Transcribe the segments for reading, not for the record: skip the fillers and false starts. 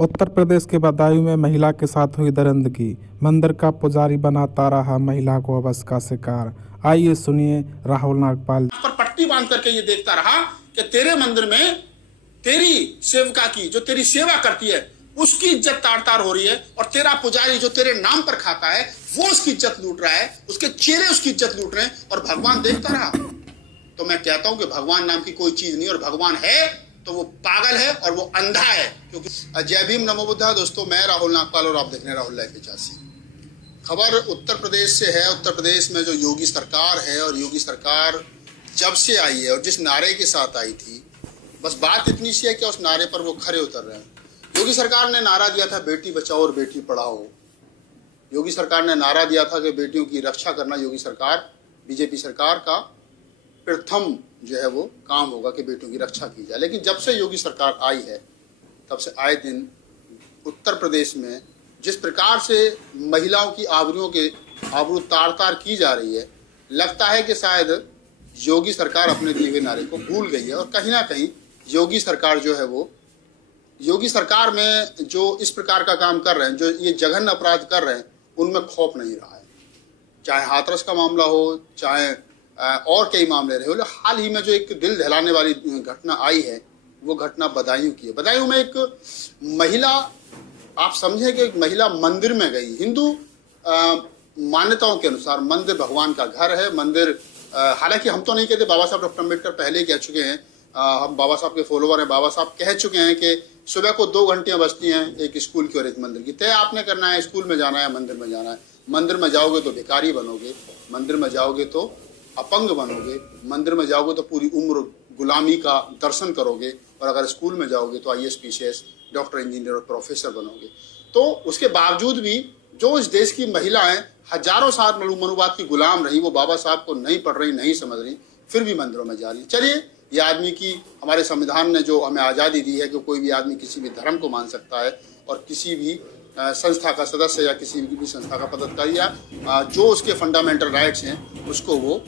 उत्तर प्रदेश के बदायूं में महिला के साथ हुई दरिंदगी। मंदिर का पुजारी बनाता रहा महिला को अबस का शिकार। आइए सुनिए राहुल नागपाल। पर पट्टी बांध करके ये देखता रहा कि तेरे मंदिर में तेरी सेविका की, जो तेरी सेवा करती है, उसकी इज्जत तार तार हो रही है, और तेरा पुजारी जो तेरे नाम पर खाता है वो उसकी इज्जत लूट रहा है, उसके चेले उसकी इज्जत लूट रहे हैं, और भगवान देखता रहा। तो मैं कहता हूं कि भगवान नाम की कोई चीज नहीं, और भगवान है तो वो पागल है और वो अंधा है। क्योंकि जय भीम नमो बुद्धा। दोस्तों, मैं राहुल नागपाल और आप देख रहे हैं राहुल लाइफ 85। खबर उत्तर प्रदेश से है। उत्तर प्रदेश में जो योगी सरकार है, और योगी सरकार जब से आई है और जिस नारे के साथ आई थी, बस बात इतनी सी है कि उस नारे पर वो खरे उतर रहे हैं। योगी सरकार ने नारा दिया था बेटी बचाओ और बेटी पढ़ाओ। योगी सरकार ने नारा दिया था कि बेटियों की रक्षा करना योगी सरकार, बीजेपी सरकार का प्रथम जो है वो काम होगा कि बेटियों की रक्षा की जाए। लेकिन जब से योगी सरकार आई है तब से आए दिन उत्तर प्रदेश में जिस प्रकार से महिलाओं की आबरू तार तार की जा रही है, लगता है कि शायद योगी सरकार अपने दिए हुए नारे को भूल गई है। और कहीं ना कहीं योगी सरकार जो है वो, योगी सरकार में जो इस प्रकार का काम कर रहे हैं, जो ये जघन्य अपराध कर रहे हैं, उनमें खौफ नहीं रहा है। चाहे हाथरस का मामला हो, चाहे और कई मामले रहे हो। हाल ही में जो एक दिल दहलाने वाली घटना आई है, वो घटना बदायूं की है। बदायूं में एक महिला, आप समझें कि एक महिला मंदिर में गई। हिंदू मान्यताओं के अनुसार मंदिर भगवान का घर है। मंदिर, हालांकि हम तो नहीं कहते, बाबा साहब डॉक्टर अम्बेडकर पहले ही कह चुके हैं, हम बाबा साहब के फॉलोवर हैं, बाबा साहब कह चुके हैं कि सुबह को 2 घंटियां बचती हैं एक स्कूल की और एक मंदिर की। तय आपने करना है, स्कूल में जाना है, मंदिर में जाना है। मंदिर में जाओगे तो भिखारी बनोगे, मंदिर में जाओगे तो अपंग बनोगे, मंदिर में जाओगे तो पूरी उम्र गुलामी का दर्शन करोगे, और अगर स्कूल में जाओगे तो IAS PCS डॉक्टर, इंजीनियर और प्रोफेसर बनोगे। तो उसके बावजूद भी जो इस देश की महिलाएं हजारों साल मनुवाद की गुलाम रही, वो बाबा साहब को नहीं पढ़ रही, नहीं समझ रही, फिर भी मंदिरों में जा रही। चलिए, ये आदमी की, हमारे संविधान ने जो हमें आज़ादी दी है कि कोई भी आदमी किसी भी धर्म को मान सकता है, और किसी भी संस्था का सदस्य या किसी भी संस्था का पदाधिकारी या जो उसके फंडामेंटल राइट्स हैं उसको वो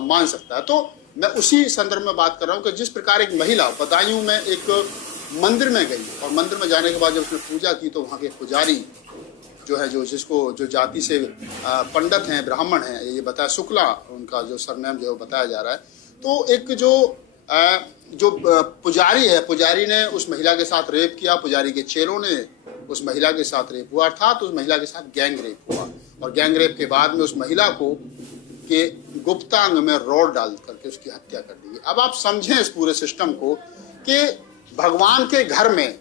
मान सकता है। तो मैं उसी संदर्भ में बात कर रहा हूँ कि जिस प्रकार एक महिला बदायूं में एक मंदिर में गई, और मंदिर में जाने के बाद जब उसने पूजा की, तो वहाँ के पुजारी जो है, जो जाति से पंडित हैं, ब्राह्मण हैं, ये बताया, शुक्ला उनका जो सरनेम जो बताया जा रहा है। तो एक जो पुजारी है, पुजारी ने उस महिला के साथ रेप किया, पुजारी के चेलों ने उस महिला के साथ रेप हुआ, अर्थात उस महिला के साथ गैंग रेप हुआ। और गैंग रेप के बाद में उस महिला को के गुप्तांग में रॉड डाल करके उसकी हत्या कर दी। अब आप समझें इस पूरे सिस्टम को कि भगवान के घर में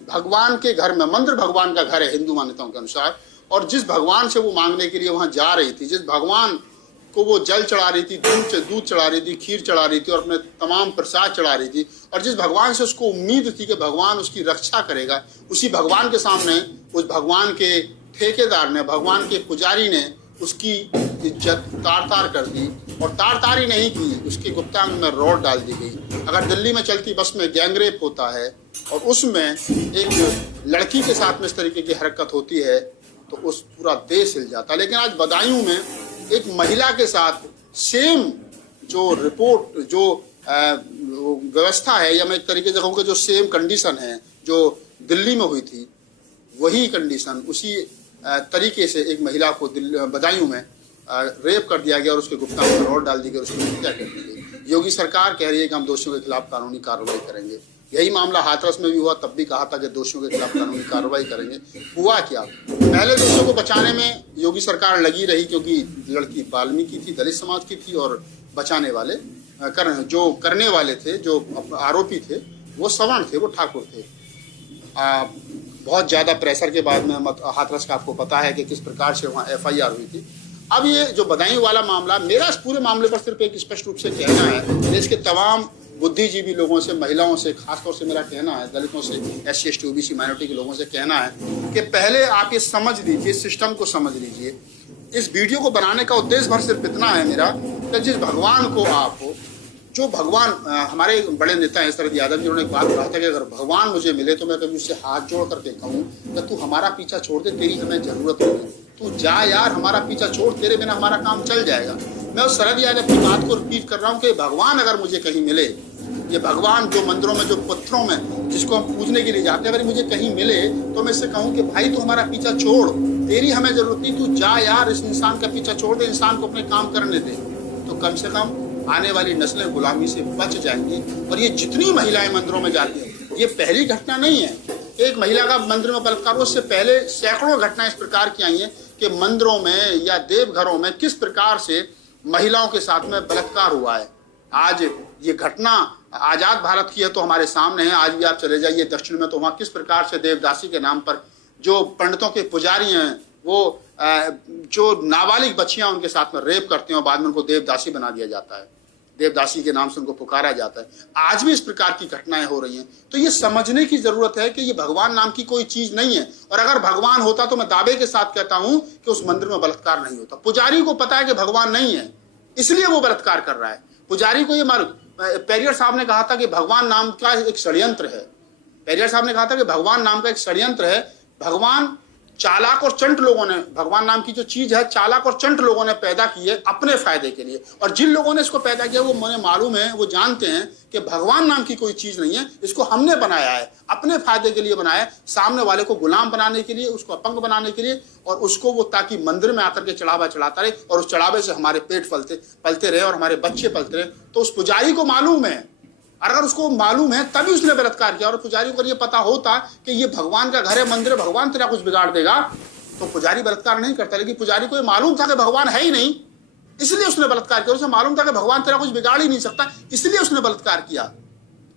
मंदिर भगवान का घर है हिंदू मान्यताओं के अनुसार, और जिस भगवान से वो मांगने के लिए वहां जा रही थी, जिस भगवान को वो जल चढ़ा रही थी, दूध चढ़ा रही थी, खीर चढ़ा रही थी, और अपने तमाम प्रसाद चढ़ा रही थी, और जिस भगवान से उसको उम्मीद थी कि भगवान उसकी रक्षा करेगा, उसी भगवान के सामने उस भगवान के ठेकेदार ने, भगवान के पुजारी ने उसकी इज्जत तार तार कर दी। और तार तार ही नहीं की, उसके गुप्तांग में रॉड डाल दी गई। अगर दिल्ली में चलती बस में गैंगरेप होता है और उसमें एक लड़की के साथ में इस तरीके की हरकत होती है, तो उस पूरा देश हिल जाता है। लेकिन आज बदायूं में एक महिला के साथ सेम जो रिपोर्ट, जो व्यवस्था है, या मैं एक तरीके से कहूँगा जो सेम कंडीशन है जो दिल्ली में हुई थी, वही कंडीशन उसी तरीके से एक महिला को बदायूं में रेप कर दिया गया, और उसके गुप्तांग में रॉड डाल दी गई, उसकी हत्या कर दी गई। योगी सरकार कह रही है कि हम दोषियों के खिलाफ कानूनी कार्रवाई करेंगे। यही मामला हाथरस में भी हुआ, तब भी कहा था कि दोषियों के खिलाफ कानूनी कार्रवाई करेंगे। हुआ क्या? पहले दोषियों को बचाने में योगी सरकार लगी रही, क्योंकि लड़की वाल्मीकि थी, दलित समाज की थी, और बचाने वाले जो करने वाले थे, जो आरोपी थे, वो सवर्ण थे, वो ठाकुर थे। बहुत ज़्यादा प्रेशर के बाद में हाथरस का आपको पता है कि किस प्रकार से वहाँ FIR हुई थी। अब ये जो बदायूं वाला मामला, मेरा इस पूरे मामले पर सिर्फ एक स्पष्ट रूप से कहना है, देश के तमाम बुद्धिजीवी लोगों से, महिलाओं से, खासतौर से मेरा कहना है, दलितों से, SC ST OBC माइनॉरिटी के लोगों से कहना है कि पहले आप ये समझ लीजिए, सिस्टम को समझ लीजिए। इस वीडियो को बनाने का उद्देश्य भर सिर्फ इतना है मेरा कि जिस भगवान को आप, जो भगवान, हमारे बड़े नेता हैं शरद यादव जी, उन्होंने एक बात कहा था कि अगर भगवान मुझे मिले तो मैं कभी उससे हाथ जोड़ करके कहूँ कि तू हमारा पीछा छोड़ दे, तेरी हमें जरूरत होगी, तू जा यार, हमारा पीछा छोड़, तेरे बिना हमारा काम चल जाएगा। मैं उस शरद यादव की बात को रिपीट कर रहा हूँ कि भगवान अगर मुझे कहीं मिले, ये भगवान जो मंदिरों में, जो पत्थरों में जिसको हम पूजने के लिए जाते हैं, अगर मुझे कहीं मिले तो मैं इससे कहूं कि भाई तू हमारा पीछा छोड़, तेरी हमें जरूरत नहीं, तू जा यार, इस इंसान का पीछा छोड़ दे, इंसान को अपने काम करने दे, तो कम से कम आने वाली नस्लें गुलामी से बच जाएंगी। और ये जितनी महिलाएं मंदिरों में जाती हैं, ये पहली घटना नहीं है एक महिला का मंदिर में बलात्कार, उससे पहले सैकड़ों घटनाएं इस प्रकार की आई हैं कि मंदिरों में या देवघरों में किस प्रकार से महिलाओं के साथ में बलात्कार हुआ है। आज ये घटना आजाद भारत की है तो हमारे सामने है। आज भी आप चले जाइए दक्षिण में तो वहां किस प्रकार से देवदासी के नाम पर जो पंडितों के पुजारी हैं वो जो नाबालिग बच्चियां उनके साथ में रेप करते हैं और बाद में उनको देवदासी बना दिया जाता है, देवदासी के नाम से उनको पुकारा जाता है। आज भी इस प्रकार की घटनाएं हो रही हैं। तो ये समझने की जरूरत है कि ये भगवान नाम की कोई चीज नहीं है, और अगर भगवान होता तो मैं दावे के साथ कहता हूं कि उस मंदिर में बलात्कार नहीं होता। पुजारी को पता है कि भगवान नहीं है, इसलिए वो बलात्कार कर रहा है। पुजारी को ये मालूम, पेरियर साहब ने कहा था कि भगवान नाम का एक षड्यंत्र है, पेरियर साहब ने कहा था कि भगवान नाम का एक षड्यंत्र है। भगवान चालाक और चंट लोगों ने, भगवान नाम की जो चीज है चालाक और चंट लोगों ने पैदा की है अपने फायदे के लिए, और जिन लोगों ने इसको पैदा किया वो मुझे मालूम है, वो जानते हैं कि भगवान नाम की कोई चीज नहीं है, इसको हमने बनाया है, अपने फायदे के लिए बनाया है, सामने वाले को गुलाम बनाने के लिए, उसको अपंग बनाने के लिए, और उसको वो ताकि मंदिर में आकर के चढ़ावा चढ़ाता रहे और उस चढ़ावे से हमारे पेट पलते रहे और हमारे बच्चे पलते रहे। तो उस पुजारी को मालूम है, अगर उसको मालूम है तभी उसने बलात्कार किया। और पुजारी को ये पता होता कि ये भगवान का घर है, मंदिर है, भगवान तेरा कुछ बिगाड़ देगा, तो पुजारी बलात्कार नहीं करता। लेकिन पुजारी को ये मालूम था कि भगवान है ही नहीं, इसलिए उसने बलात्कार किया। उसे मालूम था कि भगवान तेरा कुछ बिगाड़ ही नहीं सकता, इसलिए उसने बलात्कार किया।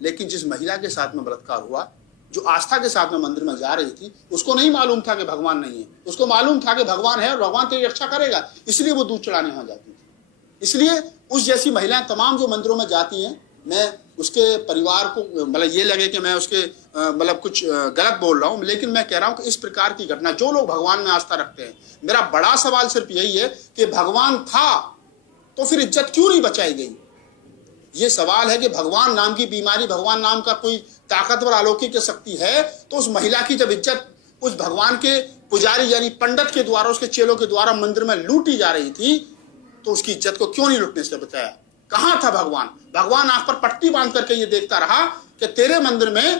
लेकिन जिस महिला के साथ में बलात्कार हुआ, जो आस्था के साथ में मंदिर में जा रही थी, उसको नहीं मालूम था कि भगवान नहीं है, उसको मालूम था कि भगवान है और भगवान तेरी रक्षा करेगा, इसलिए वो दूध चढ़ाने वहां जाती थी। इसलिए उस जैसी महिलाएं तमाम जो मंदिरों में जाती हैं, मैं उसके परिवार को मतलब ये लगे कि मैं उसके मतलब कुछ गलत बोल रहा हूं, लेकिन मैं कह रहा हूं कि इस प्रकार की घटना, जो लोग भगवान में आस्था रखते हैं, मेरा बड़ा सवाल सिर्फ यही है कि भगवान था तो फिर इज्जत क्यों नहीं बचाई गई। ये सवाल है कि भगवान नाम की बीमारी, भगवान नाम का कोई ताकतवर अलौकिक शक्ति है, तो उस महिला की जब इज्जत उस भगवान के पुजारी यानी पंडित के द्वारा, उसके चेलों के द्वारा मंदिर में लूटी जा रही थी, तो उसकी इज्जत को क्यों नहीं लूटने से बचाया। कहां था भगवान? भगवान आंख पर पट्टी बांध करके ये देखता रहा कि तेरे मंदिर में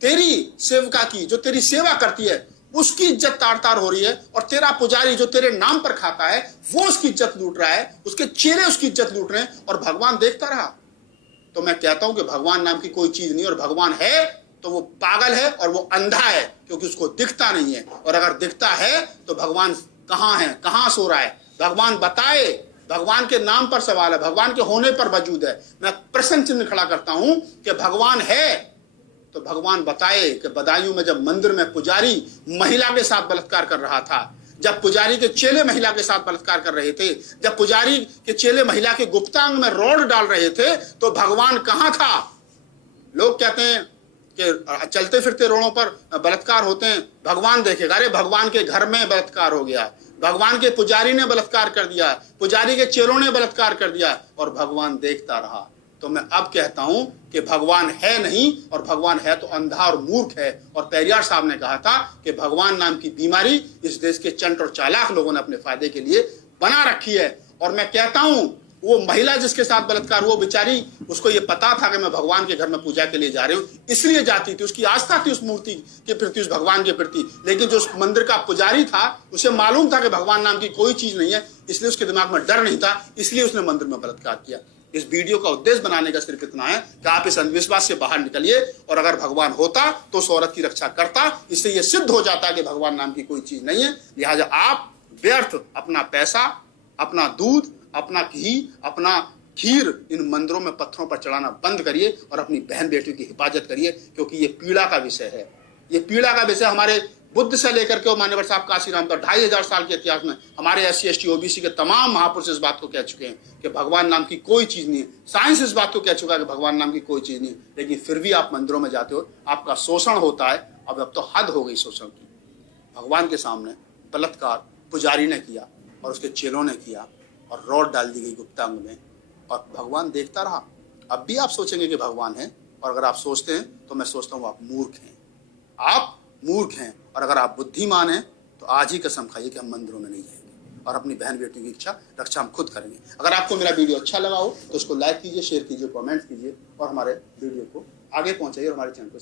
तेरी सेवका की, जो तेरी सेवा करती है, उसकी इज्जत तार तार हो रही है, और तेरा पुजारी जो तेरे नाम पर खाता है वो उसकी इज्जत लूट रहा है, उसके चेले उसकी इज्जत लूट रहे हैं, और भगवान देखता रहा। तो मैं कहता हूं कि भगवान नाम की कोई चीज नहीं, और भगवान है तो वो पागल है और वो अंधा है, क्योंकि उसको दिखता नहीं है। और अगर दिखता है तो भगवान कहां है, कहां सो रहा है, भगवान बताए। भगवान के नाम पर सवाल है, भगवान के होने पर वजूद है। मैं प्रश्न चिन्ह खड़ा करता हूं कि भगवान है तो भगवान बताए कि बदायूं में जब मंदिर में पुजारी महिला के साथ बलात्कार कर रहा था, जब पुजारी के चेले महिला के साथ बलात्कार कर रहे थे, जब पुजारी के चेले महिला के गुप्तांग में रॉड डाल रहे थे, तो भगवान कहां था। लोग कहते हैं कि चलते फिरते रोडों पर बलात्कार होते हैं, भगवान देखेगा। अरे भगवान के घर में बलात्कार हो गया, भगवान के पुजारी ने बलात्कार कर दिया, पुजारी के चेलों ने बलात्कार कर दिया, और भगवान देखता रहा। तो मैं अब कहता हूं कि भगवान है नहीं, और भगवान है तो अंधा और मूर्ख है। और पेरियार साहब ने कहा था कि भगवान नाम की बीमारी इस देश के चंट और चालाक लोगों ने अपने फायदे के लिए बना रखी है। और मैं कहता हूं वो महिला जिसके साथ बलात्कार, वो बेचारी, उसको ये पता था कि मैं भगवान के घर में पूजा के लिए जा रही हूँ, इसलिए जाती थी, उसकी आस्था थी उस मूर्ति के प्रति, उस भगवान के प्रति। लेकिन जो उस मंदिर का पुजारी था, उसे मालूम था कि भगवान नाम की कोई चीज नहीं है, इसलिए उसके दिमाग में डर नहीं था, इसलिए उसने मंदिर में बलात्कार किया। इस वीडियो का उद्देश्य बनाने का सिर्फ इतना है कि आप इस अंधविश्वास से बाहर निकलिए, और अगर भगवान होता तो उस औरत की रक्षा करता। इससे यह सिद्ध हो जाता कि भगवान नाम की कोई चीज नहीं है। लिहाजा आप व्यर्थ अपना पैसा, अपना दूध, अपना घी, अपना खीर इन मंदिरों में पत्थरों पर चढ़ाना बंद करिए और अपनी बहन बेटियों की हिफाजत करिए, क्योंकि ये पीड़ा का विषय है। ये पीड़ा का विषय हमारे बुद्ध से लेकर के मान्यवर साहब काशीराम तक 2500 साल के इतिहास में हमारे SC ST OBC के तमाम महापुरुष इस बात को कह चुके हैं कि भगवान नाम की कोई चीज नहीं है। साइंस इस बात को कह चुका है कि भगवान नाम की कोई चीज नहीं है, लेकिन फिर भी आप मंदिरों में जाते हो, आपका शोषण होता है। अब तो हद हो गई शोषण की। भगवान के सामने बलात्कार पुजारी ने किया और उसके चेलों ने किया, और रॉड डाल दी गई गुप्तांग में, और भगवान देखता रहा। अब भी आप सोचेंगे कि भगवान है, और अगर आप सोचते हैं तो मैं सोचता हूँ आप मूर्ख हैं, आप मूर्ख हैं। और अगर आप बुद्धिमान हैं तो आज ही कसम खाइए कि हम मंदिरों में नहीं जाएंगे, और अपनी बहन बेटियों की रक्षा हम खुद करेंगे। अगर आपको मेरा वीडियो अच्छा लगा हो तो उसको लाइक कीजिए, शेयर कीजिए, कमेंट कीजिए, और हमारे वीडियो को आगे पहुंचाइए, और हमारे चैनल को